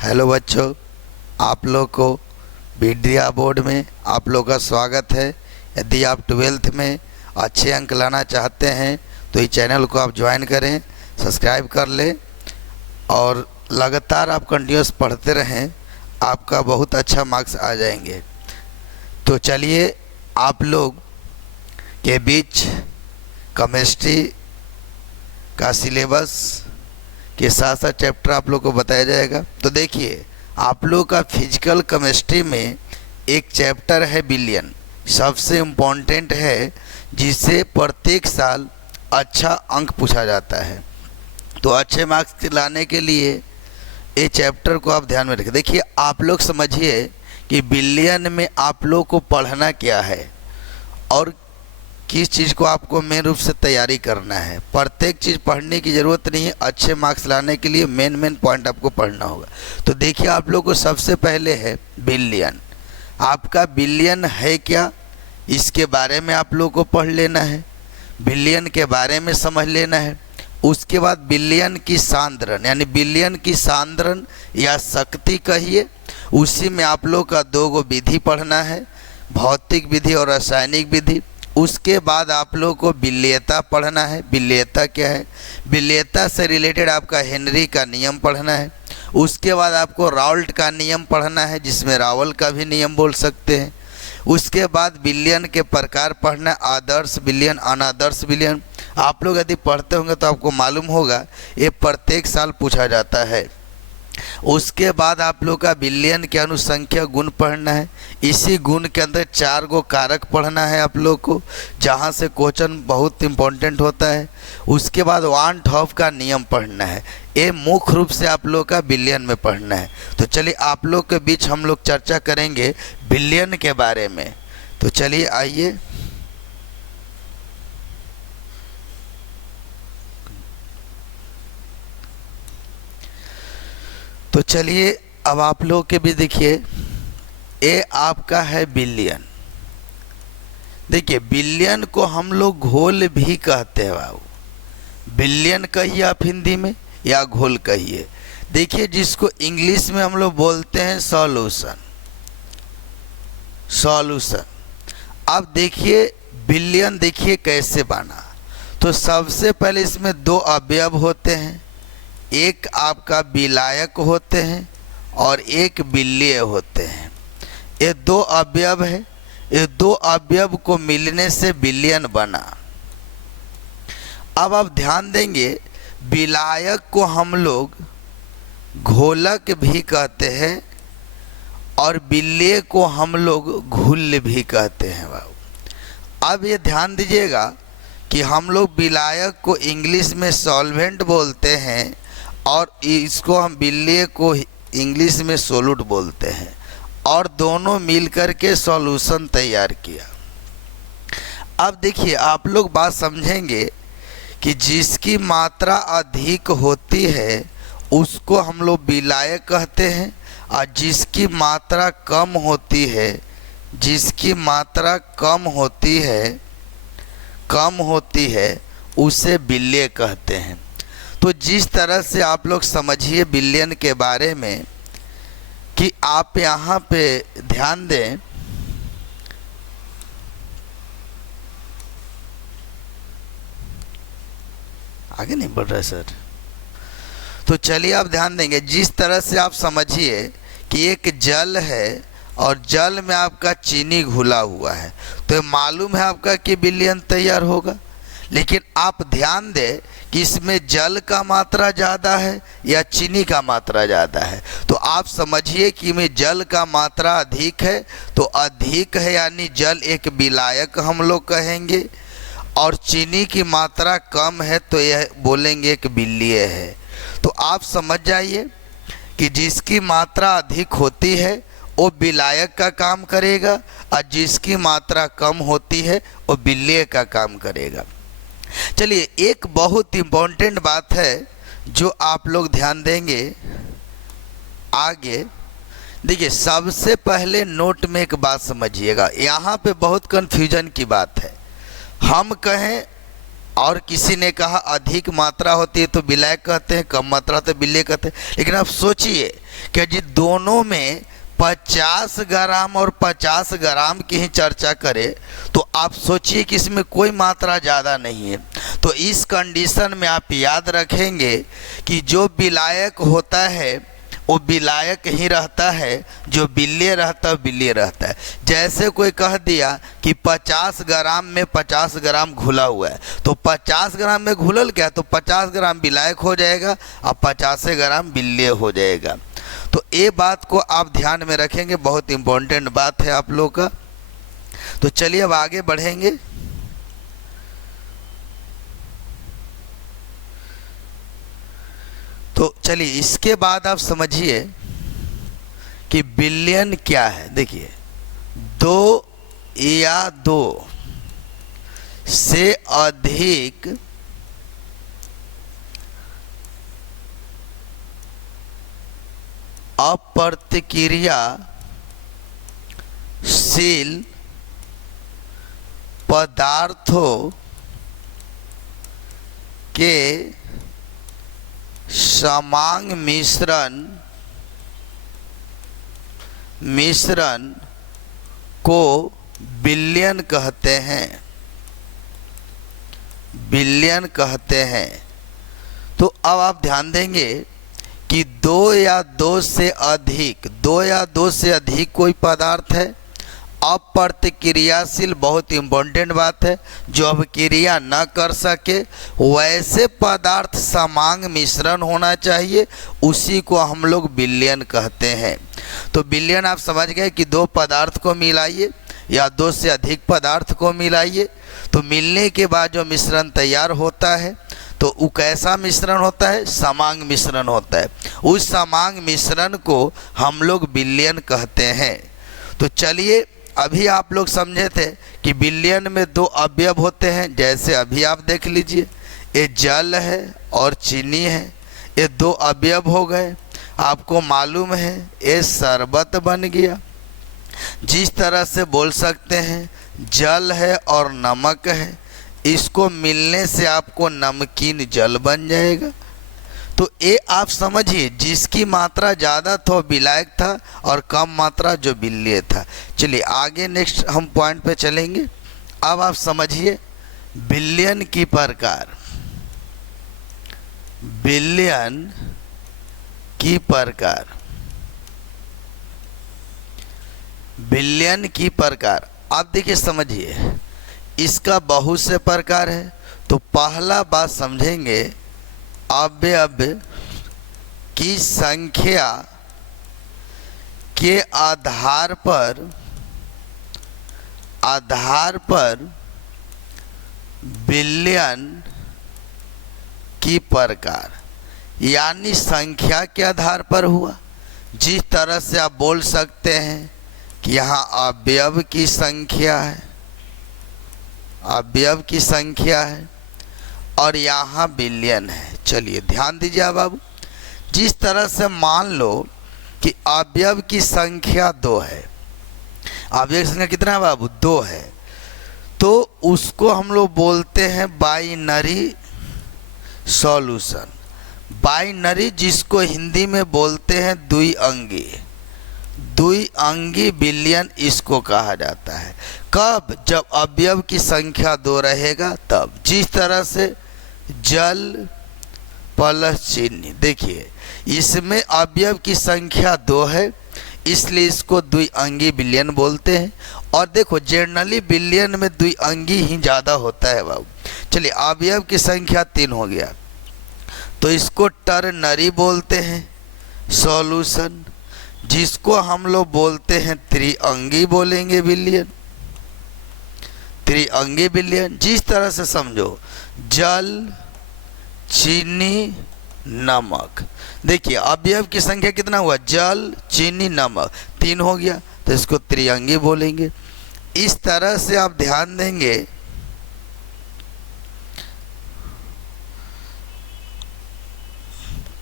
Hello बच्चों, आप लोग को विद्या बोर्ड में आप लोग का स्वागत है। यदि आप 12th में अच्छे अंक लाना चाहते हैं तो इस चैनल को आप ज्वाइन करें, सब्सक्राइब कर लें और लगातार आप कंटिन्यूस पढ़ते रहें, आपका बहुत अच्छा मार्क्स आ जाएंगे। तो चलिए, आप लोग के बीच केमिस्ट्री का सिलेबस के साथ साथ चैप्टर आप लोग को बताया जाएगा। तो देखिए, आप लोग का फिजिकल केमिस्ट्री में एक चैप्टर है बिलियन, सबसे इम्पोर्टेंट है, जिससे प्रत्येक साल अच्छा अंक पूछा जाता है। तो अच्छे मार्क्स लाने के लिए ये चैप्टर को आप ध्यान में रखें। देखिए, आप लोग समझिए कि बिलियन में आप लोग को पढ़ना क्या है और किस चीज़ को आपको मेन रूप से तैयारी करना है। प्रत्येक चीज़ पढ़ने की ज़रूरत नहीं है, अच्छे मार्क्स लाने के लिए मेन पॉइंट आपको पढ़ना होगा। तो देखिए, आप लोग को सबसे पहले है बिलियन। आपका बिलियन है क्या, इसके बारे में आप लोग को पढ़ लेना है, बिलियन के बारे में समझ लेना है। उसके बाद बिलियन की सांद्रण, यानी बिलियन की सांद्रण या शक्ति कहिए, उसी में आप लोग का 2 विधि पढ़ना है, भौतिक विधि और रासायनिक विधि। उसके बाद आप लोगों को बिल्लियता पढ़ना है। बिल्लियता क्या है? बिल्लियता से रिलेटेड आपका हेनरी का नियम पढ़ना है। उसके बाद आपको राउल्ट का नियम पढ़ना है, जिसमें रावल का भी नियम बोल सकते हैं। उसके बाद बिलियन के प्रकार पढ़ना, आदर्श बिलियन, अनादर्श बिलियन। आप लोग यदि पढ़ते होंगे तो आपको मालूम होगा, ये प्रत्येक साल पूछा जाता है। उसके बाद आप लोग का बिलियन के अनुसंख्या गुण पढ़ना है। इसी गुण के अंदर 4 कारक पढ़ना है आप लोग को, जहाँ से क्वेश्चन बहुत इम्पोर्टेंट होता है। उसके बाद वान हॉफ का नियम पढ़ना है। ये मुख्य रूप से आप लोग का बिलियन में पढ़ना है। तो चलिए, आप लोग के बीच हम लोग चर्चा करेंगे बिलियन के बारे में। तो चलिए आइए, तो चलिए अब आप लोग के भी देखिए, ये आपका है बिलियन। देखिए, बिलियन को हम लोग घोल भी कहते हैं बाबू। बिलियन कहिए आप हिंदी में या घोल कहिए। देखिए, जिसको इंग्लिश में हम लोग बोलते हैं सॉल्यूशन। सॉल्यूशन। अब देखिए, बिलियन देखिए कैसे बना। तो सबसे पहले इसमें 2 अवयव होते हैं, एक आपका विलायक होते हैं और एक बिल्लिय होते हैं। ये 2 अवयव है, ये 2 अवयव को मिलने से बिलियन बना। अब आप ध्यान देंगे, विलायक को हम लोग घोलक भी कहते हैं और बिल्लिय को हम लोग घुल भी कहते हैं बाबू। अब ये ध्यान दीजिएगा कि हम लोग विलायक को इंग्लिश में सॉल्वेंट बोलते हैं और इसको हम बिल्लिय को इंग्लिश में सोलूट बोलते हैं, और दोनों मिलकर के सॉल्यूशन तैयार किया। अब देखिए, आप लोग बात समझेंगे कि जिसकी मात्रा अधिक होती है उसको हम लोग विलायक कहते हैं, और जिसकी मात्रा कम होती है, जिसकी मात्रा कम होती है उसे बिल्लिय कहते हैं। तो जिस तरह से आप लोग समझिए बिलियन के बारे में, कि आप यहाँ पे ध्यान दें, आगे नहीं बढ़ रहा है सर। तो चलिए आप ध्यान देंगे, जिस तरह से आप समझिए कि एक जल है और जल में आपका चीनी घुला हुआ है, तो मालूम है आपका कि बिलियन तैयार होगा। लेकिन आप ध्यान दें कि इसमें जल का मात्रा ज़्यादा है या चीनी का मात्रा ज़्यादा है। तो आप समझिए कि में जल का मात्रा अधिक है, तो अधिक है यानी जल एक विलायक हम लोग कहेंगे, और चीनी की मात्रा कम है तो यह बोलेंगे एक बिल्लिय है। तो आप समझ जाइए कि जिसकी मात्रा अधिक होती है वो विलायक का काम करेगा, और जिसकी मात्रा कम होती है वो बिल्लिय का काम करेगा। चलिए, एक बहुत इम्पोर्टेंट बात है जो आप लोग ध्यान देंगे आगे। देखिए, सबसे पहले नोट में एक बात समझिएगा, यहाँ पे बहुत कन्फ्यूजन की बात है। हम कहें और किसी ने कहा अधिक मात्रा होती है तो विलायक कहते हैं, कम मात्रा तो विलेय कहते हैं। लेकिन आप सोचिए कि जी दोनों में 50 ग्राम और 50 ग्राम की ही चर्चा करें तो आप सोचिए कि इसमें कोई मात्रा ज़्यादा नहीं है। तो इस कंडीशन में आप याद रखेंगे कि जो विलायक होता है वो विलायक ही रहता है, जो विलेय रहता है विलेय रहता है। जैसे कोई कह दिया कि 50 ग्राम में 50 ग्राम घुला हुआ है, तो 50 ग्राम में घुलल क्या, तो 50 ग्राम विलायक हो जाएगा और 50 ग्राम विलेय हो जाएगा। तो ये बात को आप ध्यान में रखेंगे, बहुत इम्पोर्टेंट बात है आप लोग का। तो चलिए अब आगे बढ़ेंगे। तो चलिए इसके बाद आप समझिए कि बिलियन क्या है। देखिए 2 या 2 से अधिक अप्रतिक्रियाशील पदार्थों के समांग मिश्रण को बिलियन कहते हैं, बिलियन कहते हैं। तो अब आप ध्यान देंगे कि 2 या 2 से अधिक, 2 या 2 से अधिक कोई पदार्थ है, अप्रतिक्रियाशील, बहुत इंपॉर्टेंट बात है, जो अब क्रिया न कर सके, वैसे पदार्थ समांग मिश्रण होना चाहिए, उसी को हम लोग बिलियन कहते हैं। तो बिलियन आप समझ गए कि 2 पदार्थ को मिलाइए या 2 से अधिक पदार्थ को मिलाइए, तो मिलने के बाद जो मिश्रण तैयार होता है तो वो कैसा मिश्रण होता है, समांग मिश्रण होता है। उस समांग मिश्रण को हम लोग बिलियन कहते हैं। तो चलिए अभी आप लोग समझे थे कि बिलियन में 2 अवयव होते हैं, जैसे अभी आप देख लीजिए, ये जल है और चीनी है, ये 2 अवयव हो गए। आपको मालूम है ये शरबत बन गया। जिस तरह से बोल सकते हैं जल है और नमक है, इसको मिलने से आपको नमकीन जल बन जाएगा। तो ये आप समझिए, जिसकी मात्रा ज़्यादा था वो विलायक था और कम मात्रा जो विलेय था। चलिए आगे नेक्स्ट हम पॉइंट पे चलेंगे। अब आप समझिए बिलियन की प्रकार, बिलियन की प्रकार, बिलियन की प्रकार। आप देखिए समझिए, इसका बहुत से प्रकार है। तो पहला बात समझेंगे, अवयव की संख्या के आधार पर बिलियन की प्रकार, यानी संख्या के आधार पर हुआ। जिस तरह से आप बोल सकते हैं कि यहाँ अवयव की संख्या है, अवयव की संख्या है और यहाँ बिलियन है। चलिए ध्यान दीजिए अब बाबू, जिस तरह से मान लो कि अवयव की संख्या 2 है, अवयव की संख्या कितना है बाबू, 2 है, तो उसको हम लोग बोलते हैं बाइनरी सॉल्यूशन। बाइनरी जिसको हिंदी में बोलते हैं द्विअंगी, द्विअंगी बिलियन इसको कहा जाता है। कब, जब अवयव की संख्या 2 रहेगा तब। जिस तरह से जल प्लस चीनी, देखिए इसमें अवयव की संख्या 2 है, इसलिए इसको द्विअंगी बिलियन बोलते हैं। और देखो जनरली बिलियन में द्विअंगी ही ज़्यादा होता है बाबू। चलिए अवयव की संख्या 3 हो गया, तो इसको टर्नरी बोलते हैं सॉल्यूशन, जिसको हम लोग बोलते हैं त्रिअंगी बोलेंगे बिलियन, त्रिअंगी बिलियन। जिस तरह से समझो जल, चीनी, नमक, देखिए अवयव की संख्या कितना हुआ, जल, चीनी, नमक, 3 हो गया, तो इसको त्रिअंगी बोलेंगे। इस तरह से आप ध्यान देंगे,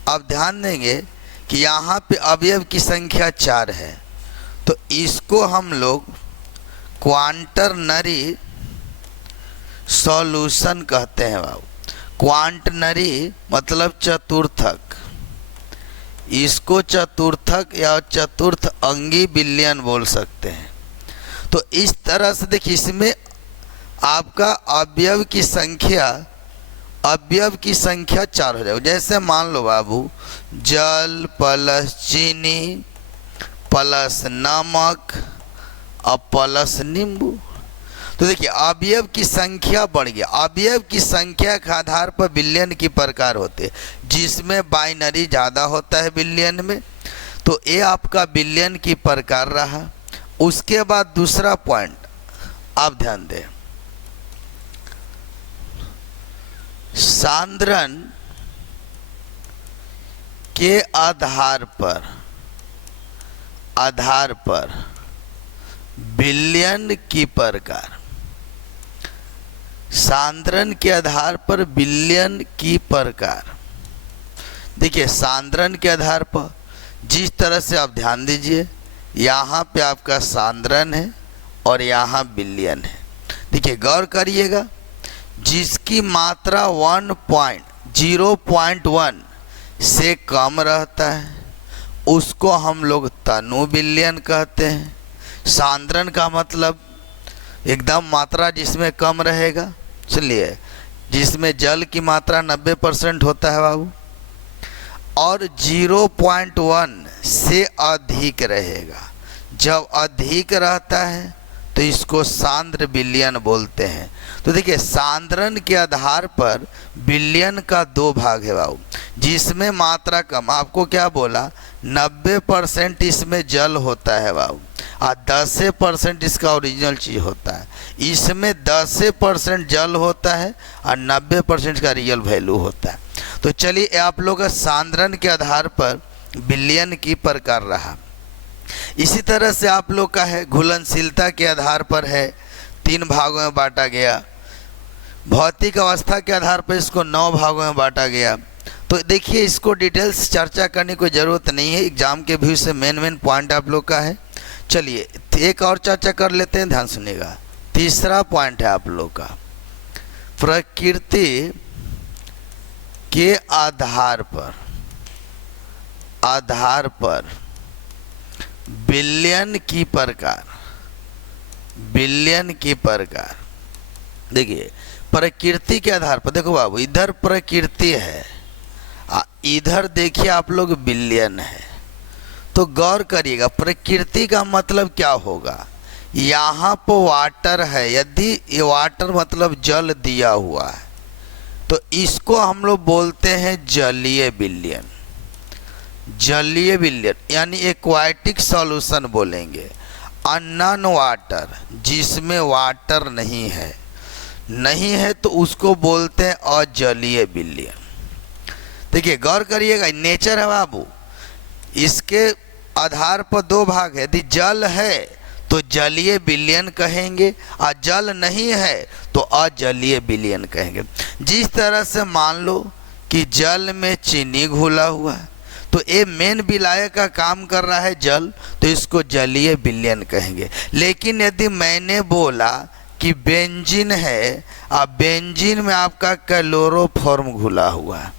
आप ध्यान देंगे कि यहाँ पे अवयव की संख्या 4 है, तो इसको हम लोग क्वांटरनरी सॉल्यूशन कहते हैं बाबू। क्वांटनरी मतलब चतुर्थक, इसको चतुर्थक या चतुर्थ अंगी बिलियन बोल सकते हैं। तो इस तरह से देखिए, इसमें आपका अवयव की संख्या 4 हो जाएगा। जैसे मान लो बाबू, जल प्लस चीनी प्लस नमक और प्लस नींबू। तो देखिए अवयव की संख्या बढ़ गया। अवयव की संख्या के आधार पर बिलियन की प्रकार होते हैं, जिसमें बाइनरी ज़्यादा होता है बिलियन में। तो ये आपका बिलियन की प्रकार रहा। उसके बाद दूसरा पॉइंट आप ध्यान दें, सांद्रण के आधार पर बिलियन की प्रकार, सांद्रण के आधार पर बिलियन की प्रकार। देखिए सांद्रण के आधार पर जिस तरह से आप ध्यान दीजिए, यहाँ पे आपका सांद्रण है और यहाँ बिलियन है। देखिए गौर करिएगा, जिसकी मात्रा 0.1 से कम रहता है उसको हम लोग तनु बिलियन कहते हैं। सांद्रण का मतलब एकदम मात्रा जिसमें कम रहेगा, चलिए जिसमें जल की मात्रा 90% होता है बाबू, और 0.1 से अधिक रहेगा। जब अधिक रहता है तो इसको सांद्र बिलियन बोलते हैं। तो देखिए सांद्रण के आधार पर बिलियन का 2 भाग है बाबू, जिसमें मात्रा कम, आपको क्या बोला, 90% इसमें जल होता है बाबू, और 10% इसका ओरिजिनल चीज़ होता है। इसमें 10% जल होता है और 90% का रियल वैल्यू होता है। तो चलिए आप लोग का सांद्रण के आधार पर बिलियन की प्रकार रहा। इसी तरह से आप लोग का है घुलनशीलता के आधार पर है, 3 भागों में बांटा गया। भौतिक अवस्था के आधार पर इसको 9 भागों में बांटा गया। तो देखिए इसको डिटेल्स चर्चा करने की ज़रूरत नहीं है, एग्जाम के व्यू से मेन पॉइंट आप लोग का है। चलिए एक और चर्चा कर लेते हैं, ध्यान सुनिएगा। तीसरा पॉइंट है आप लोग का, प्रकृति के आधार पर बिलियन की प्रकार। देखिए प्रकृति के आधार पर, देखो बाबू इधर प्रकृति है, इधर देखिए आप लोग बिलियन है। तो गौर करिएगा प्रकृति का मतलब क्या होगा। यहाँ पर वाटर है, यदि ये वाटर मतलब जल दिया हुआ है तो इसको हम लोग बोलते हैं जलीय बिलियन। जलीय बिलियन यानी एक्वाटिक सॉल्यूशन बोलेंगे। अननोन वाटर जिसमें वाटर नहीं है तो उसको बोलते हैं अजलीय बिलियन। देखिए गौर करिएगा, नेचर है बाबू, इसके आधार पर 2 भाग है। यदि जल है तो जलीय बिलियन कहेंगे, और जल नहीं है तो अजलीय बिलियन कहेंगे। जिस तरह से मान लो कि जल में चीनी घुला हुआ है तो ये मेन विलायक का काम कर रहा है जल, तो इसको जलीय बिलियन कहेंगे। लेकिन यदि मैंने बोला कि बेंजीन है और बेंजीन में आपका क्लोरोफॉर्म घुला हुआ है,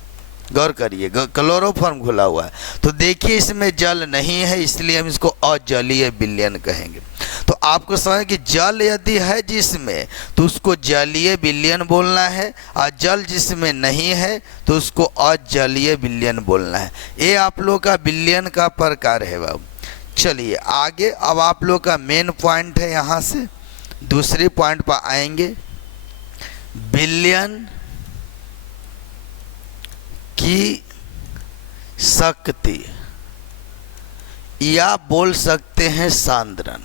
गौर करिए क्लोरोफॉर्म घुला हुआ है, तो देखिए इसमें जल नहीं है, इसलिए हम इसको अजलीय बिलियन कहेंगे। तो आपको समझ कि जल यदि है जिसमें तो उसको जलीय बिलियन बोलना है, और जल जिसमें नहीं है तो उसको अजलीय बिलियन बोलना है। ये आप लोग का बिलियन का प्रकार है बाबू। चलिए आगे, अब आप लोग का मेन पॉइंट है, यहाँ से दूसरे पॉइंट पर आएंगे। बिलियन की शक्ति या बोल सकते हैं सांद्रण।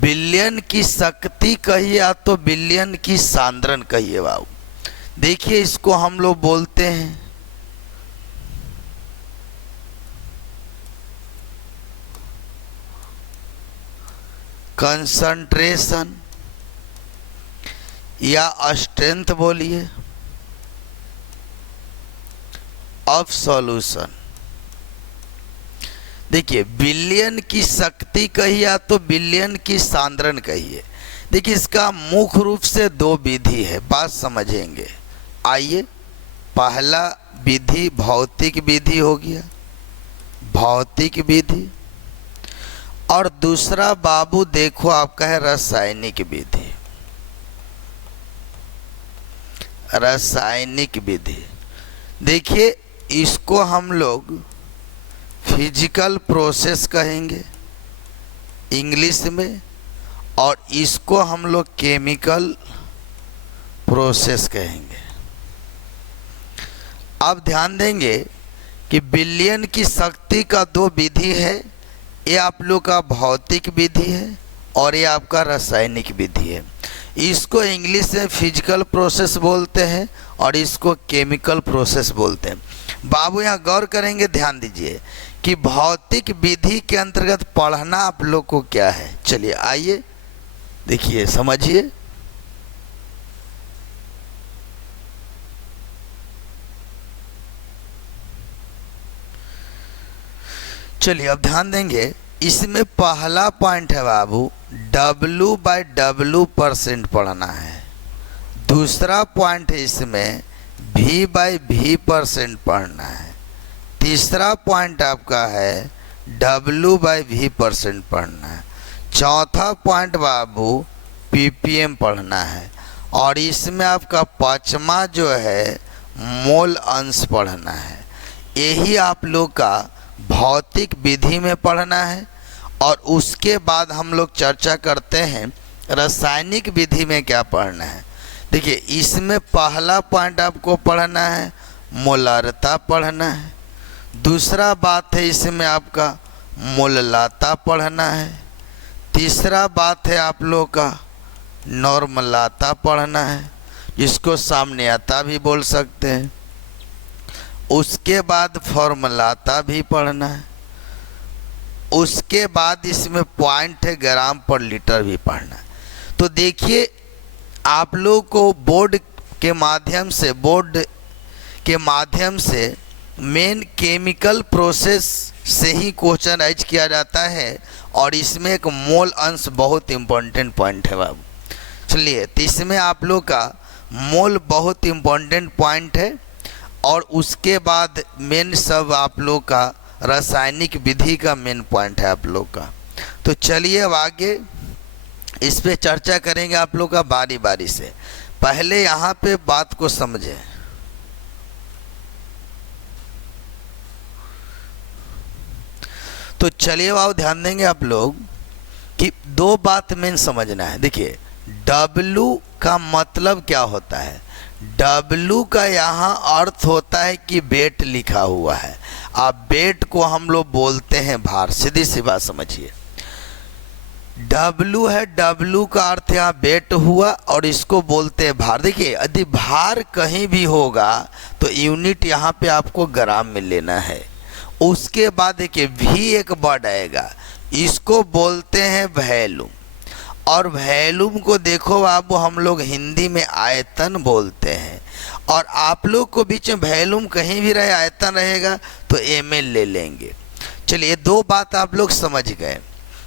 बिलियन की शक्ति कहिए या तो बिलियन की सांद्रण कहिए बाबू। देखिए इसको हम लोग बोलते हैं कंसंट्रेशन या स्ट्रेंथ बोलिए ऑफ सॉल्यूशन। देखिए बिलियन की शक्ति कहिए या तो बिलियन की सांद्रण कहिए। देखिए इसका मुख्य रूप से दो विधि है, बात समझेंगे। आइए, पहला विधि भौतिक विधि हो गया, भौतिक विधि, और दूसरा बाबू देखो आपका है रासायनिक विधि। रासायनिक विधि देखिए इसको हम लोग फिजिकल प्रोसेस कहेंगे इंग्लिश में, और इसको हम लोग केमिकल प्रोसेस कहेंगे। अब ध्यान देंगे कि बिलियन की शक्ति का दो विधि है, ये आप लोग का भौतिक विधि है और ये आपका रासायनिक विधि है। इसको इंग्लिश में फिजिकल प्रोसेस बोलते हैं और इसको केमिकल प्रोसेस बोलते हैं। बाबू यहाँ गौर करेंगे, ध्यान दीजिए कि भौतिक विधि के अंतर्गत पढ़ना आप लोग को क्या है। चलिए आइए देखिए समझिए। चलिए अब ध्यान देंगे, इसमें पहला पॉइंट है बाबू W/W% पढ़ना है। दूसरा पॉइंट है इसमें V/V% पढ़ना है। तीसरा पॉइंट आपका है W/V% पढ़ना है। चौथा पॉइंट बाबू ppm पढ़ना है, और इसमें आपका पांचवा जो है मोल अंश पढ़ना है। यही आप लोग का भौतिक विधि में पढ़ना है। और उसके बाद हम लोग चर्चा करते हैं रासायनिक विधि में क्या पढ़ना है। देखिए इसमें पहला पॉइंट आपको पढ़ना है मोलारता पढ़ना है। दूसरा बात है इसमें आपका मोललाता पढ़ना है। तीसरा बात है आप लोग का नॉर्मलाता पढ़ना है, जिसको साम्यता भी बोल सकते हैं। उसके बाद फॉर्मलाता भी पढ़ना है। उसके बाद इसमें पॉइंट है ग्राम पर लीटर भी पढ़ना है। तो देखिए आप लोग को बोर्ड के माध्यम से मेन केमिकल प्रोसेस से ही क्वेश्चन राइज किया जाता है, और इसमें एक मोल अंश बहुत इम्पोर्टेंट पॉइंट है बाबू। चलिए तो इसमें आप लोग का मोल बहुत इम्पोर्टेंट पॉइंट है, और उसके बाद मेन सब आप लोग का रासायनिक विधि का मेन पॉइंट है आप लोग का। तो चलिए अब आगे इस पे चर्चा करेंगे आप लोग का बारी बारी से। पहले यहाँ पे बात को समझें। तो चलिए आओ ध्यान देंगे आप लोग कि दो बात मेन समझना है। देखिए W का मतलब क्या होता है। W का यहाँ अर्थ होता है कि वेट लिखा हुआ है। अब वेट को हम लोग बोलते हैं भार, सीधी सी बात समझिए। W है, W का अर्थ यहाँ वेट हुआ और इसको बोलते हैं भार। देखिए यदि भार कहीं भी होगा तो यूनिट यहाँ पे आपको ग्राम में लेना है। उसके बाद देखिए V एक वर्ड आएगा, इसको बोलते हैं वैल्यूम, और वैल्यूम को देखो बाबू हम लोग हिंदी में आयतन बोलते हैं। और आप लोग को बीच में वैल्यूम कहीं भी रहे आयतन रहेगा तो ml ले लेंगे। चलिए दो बात आप लोग समझ गए।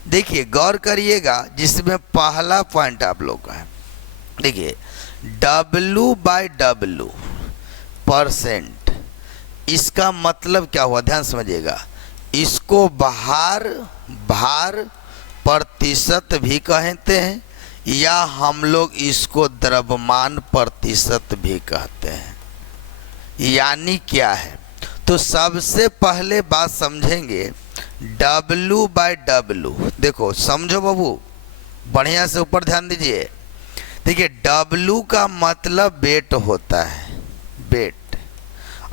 देखिए गौर करिएगा, जिसमें पहला पॉइंट आप लोग का है। देखिए W/W %, इसका मतलब क्या हुआ ध्यान समझिएगा। इसको भार प्रतिशत भी कहते हैं, या हम लोग इसको द्रव्यमान प्रतिशत भी कहते हैं। यानी क्या है, तो सबसे पहले बात समझेंगे W/W। देखो समझो बाबू, बढ़िया से ऊपर ध्यान दीजिए। देखिए W का मतलब वेट होता है, वेट,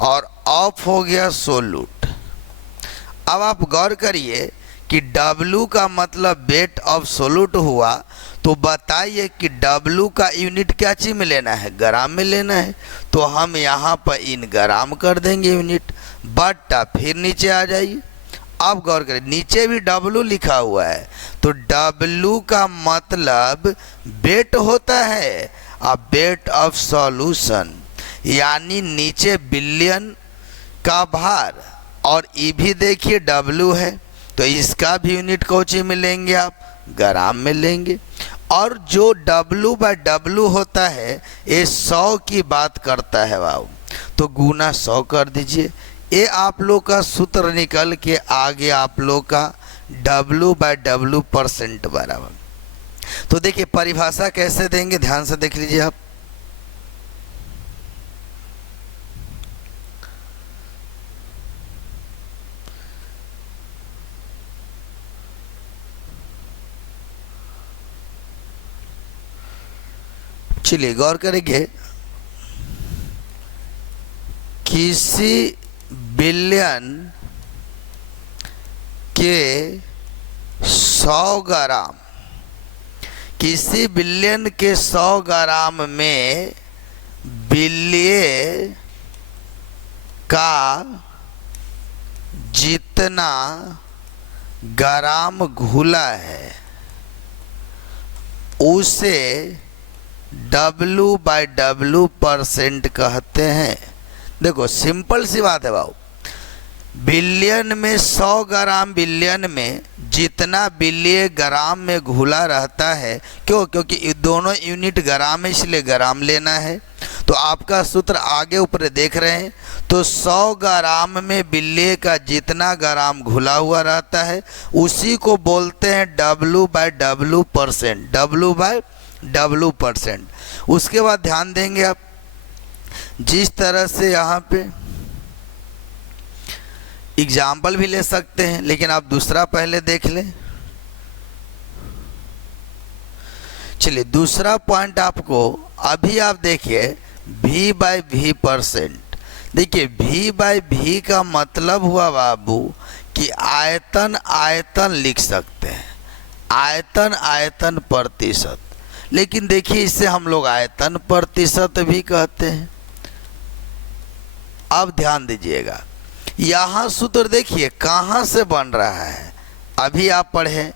और ऑफ हो गया सोल्यूट। अब आप गौर करिए कि W का मतलब वेट ऑफ सोल्यूट हुआ, तो बताइए कि W का यूनिट क्या चीज में लेना है, ग्राम में लेना है। तो हम यहाँ पर इन ग्राम कर देंगे यूनिट, बट फिर नीचे आ जाइए। अब गौर करें, नीचे भी W लिखा हुआ है, तो W का मतलब वेट होता है, अब वेट ऑफ सॉल्यूशन, यानी नीचे बिलियन का भार, और ये भी देखिए W है, तो इसका भी यूनिट कौची में लेंगे आप, ग्राम में लेंगे। और जो W/W होता है ये 100 की बात करता है बाबू, तो गुना 100 कर दीजिए। ये आप लोग का सूत्र निकल के आगे आप लोग का W/W % बराबर। तो देखिए परिभाषा कैसे देंगे, ध्यान से देख लीजिए आप। चलिए गौर करेंगे, किसी बिलियन के 100 ग्राम, किसी बिलियन के 100 ग्राम में बिलिये का जितना ग्राम घुला है उसे W/W % कहते हैं। देखो सिंपल सी बात है बाबू, बिलियन में 100 ग्राम, बिलियन में जितना बिलियन ग्राम में घुला रहता है, क्यों? क्योंकि दोनों यूनिट ग्राम है इसलिए ग्राम लेना है। तो आपका सूत्र आगे ऊपर देख रहे हैं, तो 100 ग्राम में बिलियन का जितना ग्राम घुला हुआ रहता है उसी को बोलते हैं W/W %, W/W %। उसके बाद ध्यान देंगे आप, जिस तरह से यहाँ पे एग्जाम्पल भी ले सकते हैं, लेकिन आप दूसरा पहले देख लें। चलिए दूसरा पॉइंट आपको अभी आप देखिए V/V %। देखिए V/V का मतलब हुआ बाबू कि आयतन आयतन लिख सकते हैं, आयतन आयतन प्रतिशत, लेकिन देखिए इसे हम लोग आयतन प्रतिशत भी कहते हैं। अब ध्यान दीजिएगा, यहाँ सूत्र देखिए कहाँ से बन रहा है। अभी आप पढ़े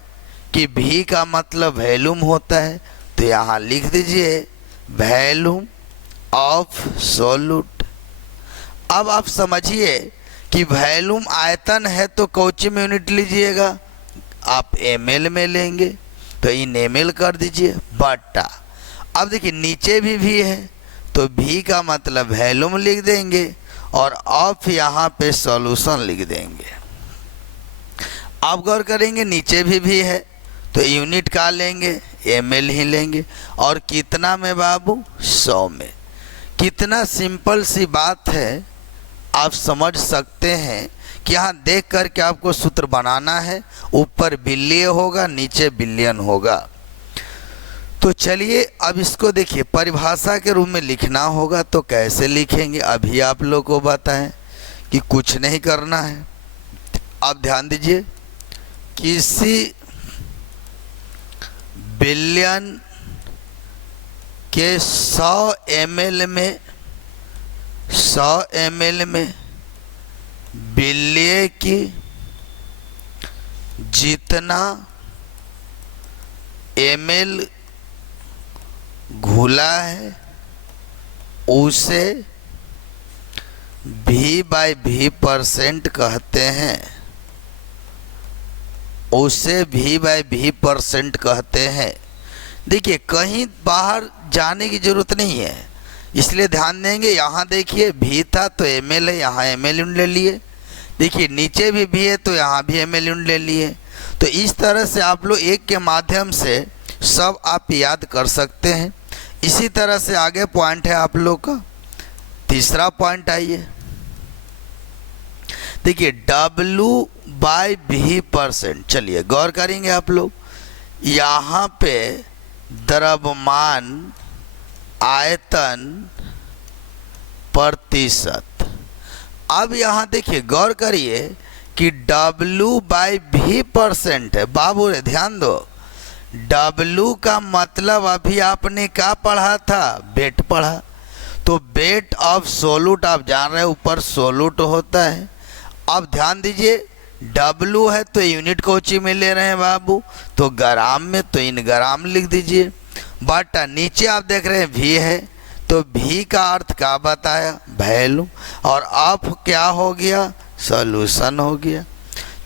कि V का मतलब वॉल्यूम होता है, तो यहाँ लिख दीजिए वॉल्यूम ऑफ सॉल्यूट। अब आप समझिए कि वॉल्यूम आयतन है तो कौची में यूनिट लीजिएगा, आप ml में लेंगे, तो इन ml कर दीजिए बटा। अब देखिए नीचे भी V है, तो V का मतलब वॉल्यूम लिख देंगे और ऑफ यहाँ पे सॉल्यूशन लिख देंगे। आप गौर करेंगे नीचे भी है, तो यूनिट का लेंगे, ml ही लेंगे, और कितना में बाबू 100 में। कितना सिंपल सी बात है, आप समझ सकते हैं कि यहाँ देख कर के आपको सूत्र बनाना है, ऊपर बिलियन होगा नीचे बिलियन होगा। तो चलिए अब इसको देखिए परिभाषा के रूप में लिखना होगा, तो कैसे लिखेंगे अभी आप लोग को बताएं कि कुछ नहीं करना है। अब ध्यान दीजिए, किसी बिलियन के 100 ml में, 100 ml में बिलियन की जितना ml घुला है उसे V/V % कहते हैं, उसे V/V % कहते हैं। देखिए कहीं बाहर जाने की जरूरत नहीं है, इसलिए ध्यान देंगे। यहाँ देखिए V था तो ml है, यहाँ ml यूनिट ले लिए। देखिए नीचे भी V है तो यहाँ भी ml यूनिट ले लिए। तो इस तरह से आप लोग एक के माध्यम से सब आप याद कर सकते हैं। इसी तरह से आगे पॉइंट है आप लोग का तीसरा पॉइंट। आइए देखिए W/V %। चलिए गौर करेंगे आप लोग, यहाँ पे द्रव्यमान आयतन प्रतिशत। अब यहाँ देखिए गौर करिए कि W/V % है। बाबू रे ध्यान दो, W का मतलब अभी आपने क्या पढ़ा था, वेट पढ़ा। तो वेट ऑफ सोलूट आप जान रहे हैं, ऊपर सोलूट होता है। अब ध्यान दीजिए W है तो यूनिट कोची में ले रहे हैं बाबू, तो ग्राम में, तो इन ग्राम लिख दीजिए बटा। नीचे आप देख रहे हैं V है, तो V का अर्थ क्या बताया, वैल्यू, और ऑफ क्या हो गया, सॉल्यूशन हो गया।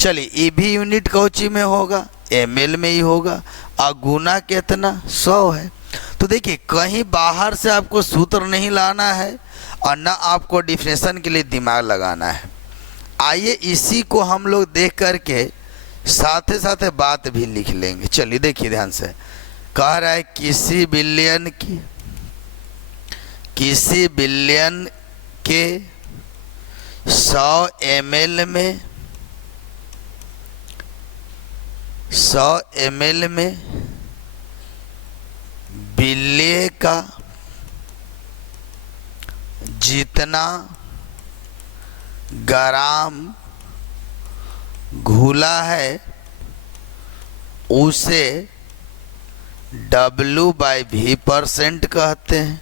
चलिए ये भी यूनिट कोची में होगा, ml में ही होगा। और गुना कितना 100 है। तो देखिए कहीं बाहर से आपको सूत्र नहीं लाना है और ना आपको डिफिनेशन के लिए दिमाग लगाना है। आइए इसी को हम लोग देख करके साथ साथ बात भी लिख लेंगे। चलिए देखिए ध्यान से, कह रहा है किसी बिलियन के 100 ml में बिल्ले का जितना ग्राम घुला है उसे W/V% कहते हैं,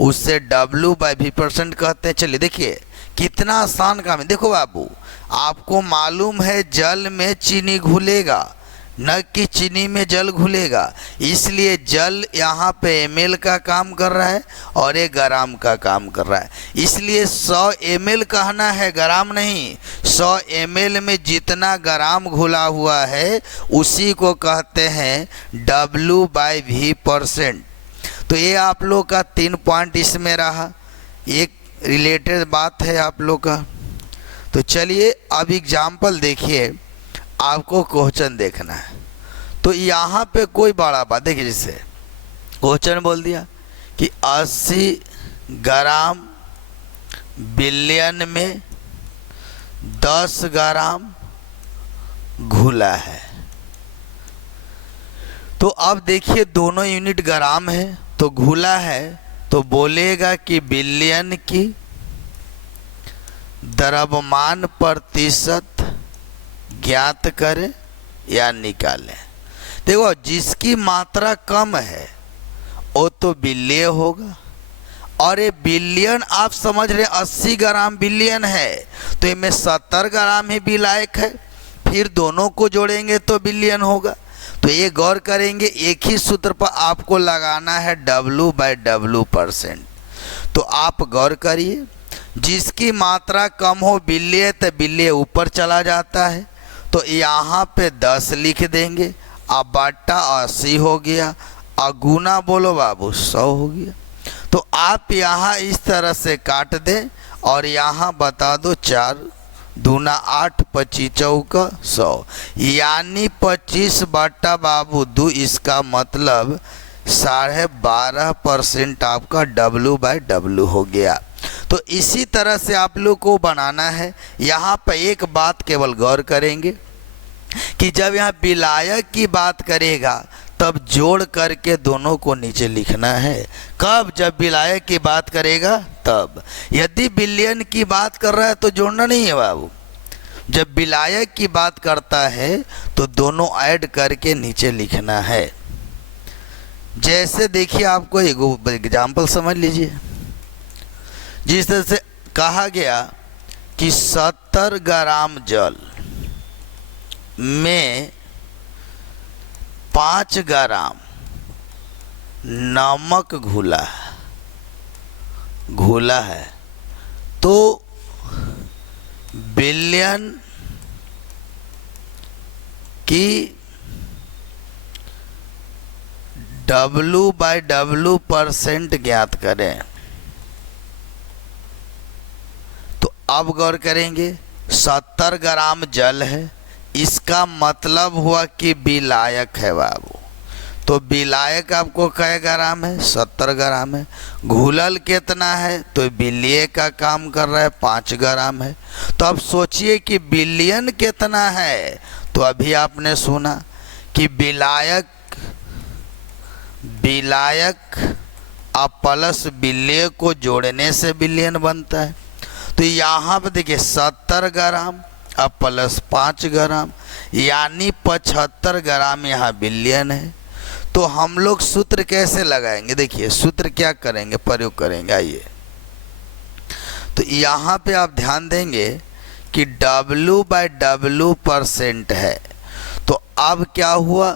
उससे W/V% कहते हैं। चलिए देखिए कितना आसान काम है। देखो बाबू, आपको मालूम है जल में चीनी घुलेगा, न कि चीनी में जल घुलेगा, इसलिए जल यहाँ पे ml का काम कर रहा है और ये ग्राम का काम कर रहा है। इसलिए 100 ml कहना है, ग्राम नहीं। 100 ml में जितना ग्राम घुला हुआ है उसी को कहते हैं W/V%। तो ये आप लोग का 3 पॉइंट इसमें रहा, एक रिलेटेड बात है आप लोग का। तो चलिए अब एग्जाम्पल देखिए, आपको क्वेश्चन देखना है। तो यहाँ पे कोई बड़ा बात देखिए, जैसे क्वेश्चन बोल दिया कि 80 ग्राम बिलियन में 10 ग्राम घुला है। तो अब देखिए दोनों यूनिट ग्राम है, तो घुला है तो बोलेगा कि बिलियन की द्रव्यमान प्रतिशत ज्ञात करें या निकालें। देखो जिसकी मात्रा कम है वो तो बिलियन होगा, और ये बिलियन आप समझ रहे 80 ग्राम बिलियन है तो इनमें 70 ग्राम ही विलायक है, फिर दोनों को जोड़ेंगे तो बिलियन होगा। तो ये गौर करेंगे, एक ही सूत्र पर आपको लगाना है W/W%। तो आप गौर करिए, जिसकी मात्रा कम हो बिलियन तो बिलियन ऊपर चला जाता है, तो यहाँ पे 10 लिख देंगे, अब बट्टा 80 हो गया, और गुना बोलो बाबू 100 हो गया। तो आप यहाँ इस तरह से काट दें और यहाँ बता दो 4 दूना 8 25 चौका 100, यानी 25 बट्टा बाबू 2। इसका मतलब 12.5% आपका W/W हो गया। तो इसी तरह से आप लोग को बनाना है। यहाँ पर एक बात केवल गौर करेंगे कि जब यहाँ विलायक की बात करेगा तब जोड़ करके दोनों को नीचे लिखना है। कब? जब विलायक की बात करेगा तब। यदि बिलियन की बात कर रहा है तो जोड़ना नहीं है बाबू। जब विलायक की बात करता है तो दोनों ऐड करके नीचे लिखना है। जैसे देखिए, आपको एक एग्जाम्पल समझ लीजिए। जिस तरह से कहा गया कि 70 ग्राम जल में 5 ग्राम नमक घुला है, तो बिलियन की W/W% ज्ञात करें। तो अब गौर करेंगे, 70 ग्राम जल है, इसका मतलब हुआ कि विलायक है बाबू। तो विलायक आपको कै ग्राम है? 70 ग्राम है। घुलल कितना है? तो बिलियन का काम कर रहा है, 5 ग्राम है। तो अब सोचिए कि बिलियन कितना है। तो अभी आपने सुना कि विलायक अब प्लस बिलियन को जोड़ने से बिलियन बनता है। तो यहाँ पर देखिए 70 ग्राम अब प्लस 5 ग्राम, यानी 75 ग्राम यहाँ बिलियन है। तो हम लोग सूत्र कैसे लगाएंगे? देखिए सूत्र क्या करेंगे, प्रयोग करेंगे। आइए, तो यहाँ पे आप ध्यान देंगे कि W/W% है। तो अब क्या हुआ?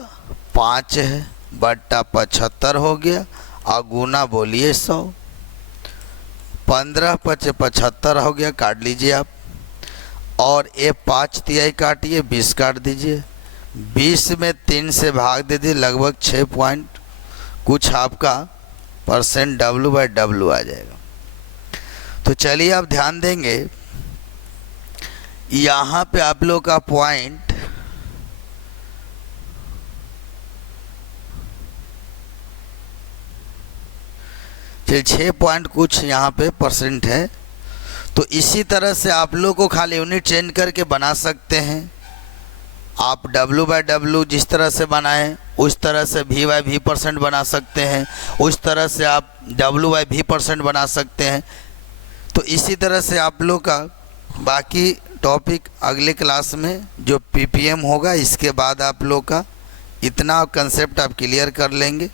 5 है बट्टा 75 हो गया, और गुना बोलिए 100। 15 × 75 हो गया, काट लीजिए आप। और ये 5 तिहाई काटिए, 20 काट दीजिए। 20 में 3 से भाग दे दी, लगभग 6 पॉइंट कुछ आपका % W/W आ जाएगा। तो चलिए आप ध्यान देंगे, यहाँ पे आप लोग का पॉइंट चलिए 6 पॉइंट कुछ यहाँ पे % है। तो इसी तरह से आप लोग को खाली यूनिट चेंज करके बना सकते हैं। आप W/W जिस तरह से बनाएं उस तरह से V/V% बना सकते हैं, उस तरह से आप W/V% बना सकते हैं। तो इसी तरह से आप लोग का बाकी टॉपिक अगले क्लास में जो PPM होगा, इसके बाद आप लोग का इतना कंसेप्ट आप क्लियर कर लेंगे।